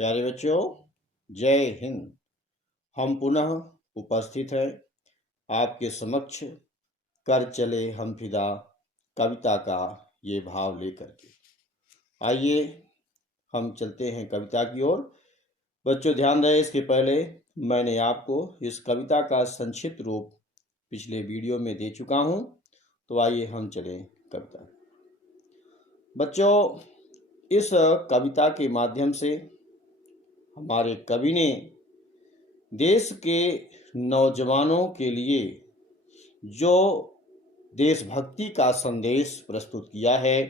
प्यारे बच्चों, जय हिंद। हम पुनः उपस्थित हैं आपके समक्ष कर चले हम फिदा कविता का ये भाव लेकर के। आइए हम चलते हैं कविता की ओर। बच्चों ध्यान रहे, इसके पहले मैंने आपको इस कविता का संक्षिप्त रूप पिछले वीडियो में दे चुका हूं, तो आइए हम चलें कविता। बच्चों, इस कविता के माध्यम से हमारे कवि ने देश के नौजवानों के लिए जो देशभक्ति का संदेश प्रस्तुत किया है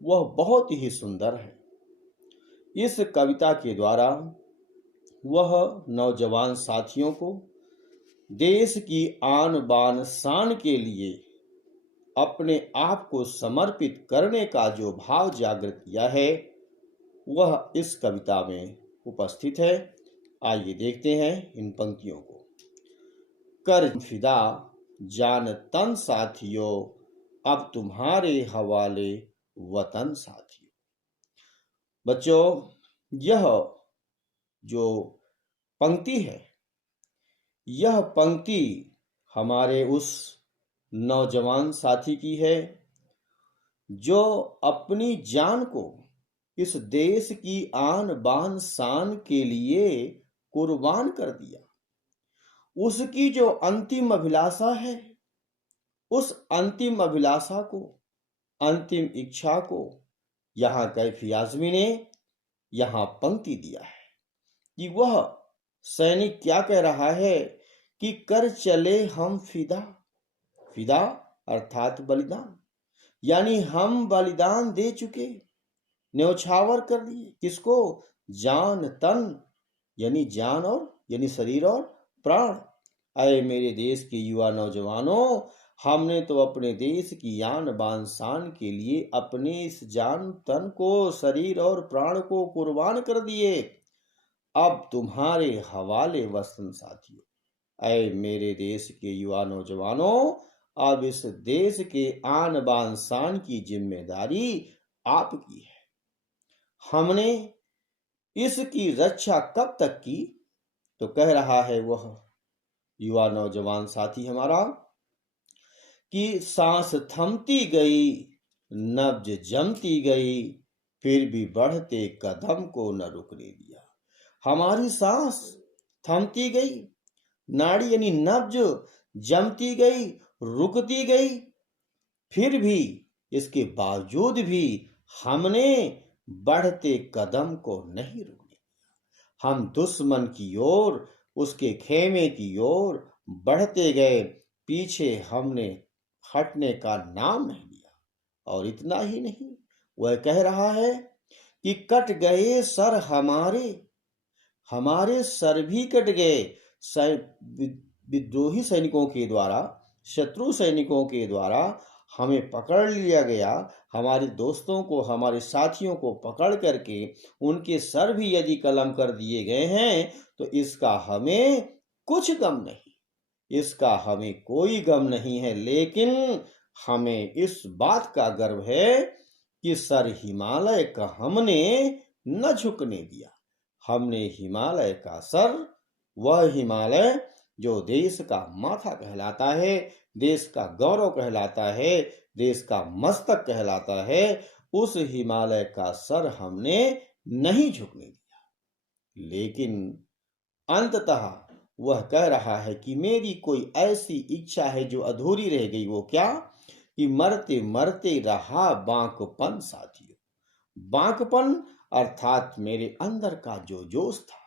वह बहुत ही सुंदर है। इस कविता के द्वारा वह नौजवान साथियों को देश की आन बान शान के लिए अपने आप को समर्पित करने का जो भाव जागृत किया है वह इस कविता में उपस्थित है। आइए देखते हैं इन पंक्तियों को। कर फिदा जान तन साथियों, अब तुम्हारे हवाले वतन साथियों। बच्चों, यह जो पंक्ति है, यह पंक्ति हमारे उस नौजवान साथी की है जो अपनी जान को इस देश की आन बान शान के लिए कुर्बान कर दिया। उसकी जो अंतिम अभिलाषा है, उस अंतिम अभिलाषा को, अंतिम इच्छा को यहाँ कैफी आज़मी ने यहाँ पंक्ति दिया है कि वह सैनिक क्या कह रहा है कि कर चले हम फिदा। फिदा अर्थात बलिदान, यानी हम बलिदान दे चुके, न्यौछावर कर दिए। किसको? जान तन, यानी जान और यानी शरीर और प्राण। अय मेरे देश के युवा नौजवानों, हमने तो अपने देश की आन बान शान के लिए अपने इस जान तन को, शरीर और प्राण को कुर्बान कर दिए। अब तुम्हारे हवाले वतन साथियों। अय मेरे देश के युवा नौजवानों, अब इस देश के आन बान शान की जिम्मेदारी आपकी है। हमने इसकी रक्षा कब तक की? तो कह रहा है वह युवा नौजवान साथी हमारा कि सांस थमती गई, नब्ज जमती गई, फिर भी बढ़ते कदम को न रुकने दिया। हमारी सांस थमती गई, नाड़ी यानी नब्ज जमती गई, रुकती गई, फिर भी इसके बावजूद भी हमने बढ़ते कदम को नहीं रुकने दिया। हम दुश्मन की ओर, उसके खेमे की ओर बढ़ते गए, पीछे हमने हटने का नाम नहीं लिया। और इतना ही नहीं, वह कह रहा है कि कट गए सर हमारे, हमारे सर भी कट गए विद्रोही सैनिकों के द्वारा, शत्रु सैनिकों के द्वारा हमें पकड़ लिया गया। हमारे दोस्तों को, हमारे साथियों को पकड़ करके उनके सर भी यदि कलम कर दिए गए हैं तो इसका हमें कुछ गम नहीं, इसका हमें कोई गम नहीं है। लेकिन हमें इस बात का गर्व है कि सर हिमालय का हमने न झुकने दिया। हमने हिमालय का सर, वह हिमालय जो देश का माथा कहलाता है, देश का गौरव कहलाता है, देश का मस्तक कहलाता है, उस हिमालय का सर हमने नहीं झुकने दिया। लेकिन अंततः वह कह रहा है कि मेरी कोई ऐसी इच्छा है जो अधूरी रह गई। वो क्या? कि मरते मरते रहा बांकपन साथियों। बांकपन अर्थात मेरे अंदर का जो जोश था,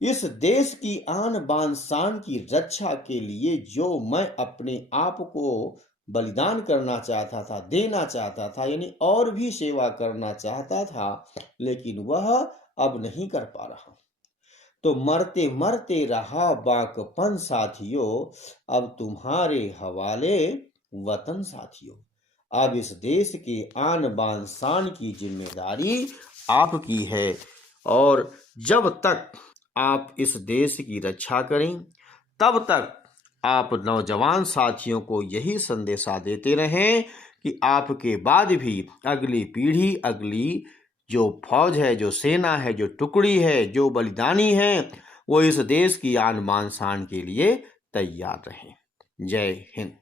इस देश की आन बान शान की रक्षा के लिए जो मैं अपने आप को बलिदान करना चाहता था, देना चाहता था, यानी और भी सेवा करना चाहता था, लेकिन वह अब नहीं कर पा रहा। तो मरते मरते रहा बांकपन साथियों, अब तुम्हारे हवाले वतन साथियों। अब इस देश के आन बान शान की जिम्मेदारी आपकी है, और जब तक आप इस देश की रक्षा करें तब तक आप नौजवान साथियों को यही संदेशा देते रहें कि आपके बाद भी अगली पीढ़ी, अगली जो फौज है, जो सेना है, जो टुकड़ी है, जो बलिदानी है, वो इस देश की आन बान शान के लिए तैयार रहें। जय हिंद।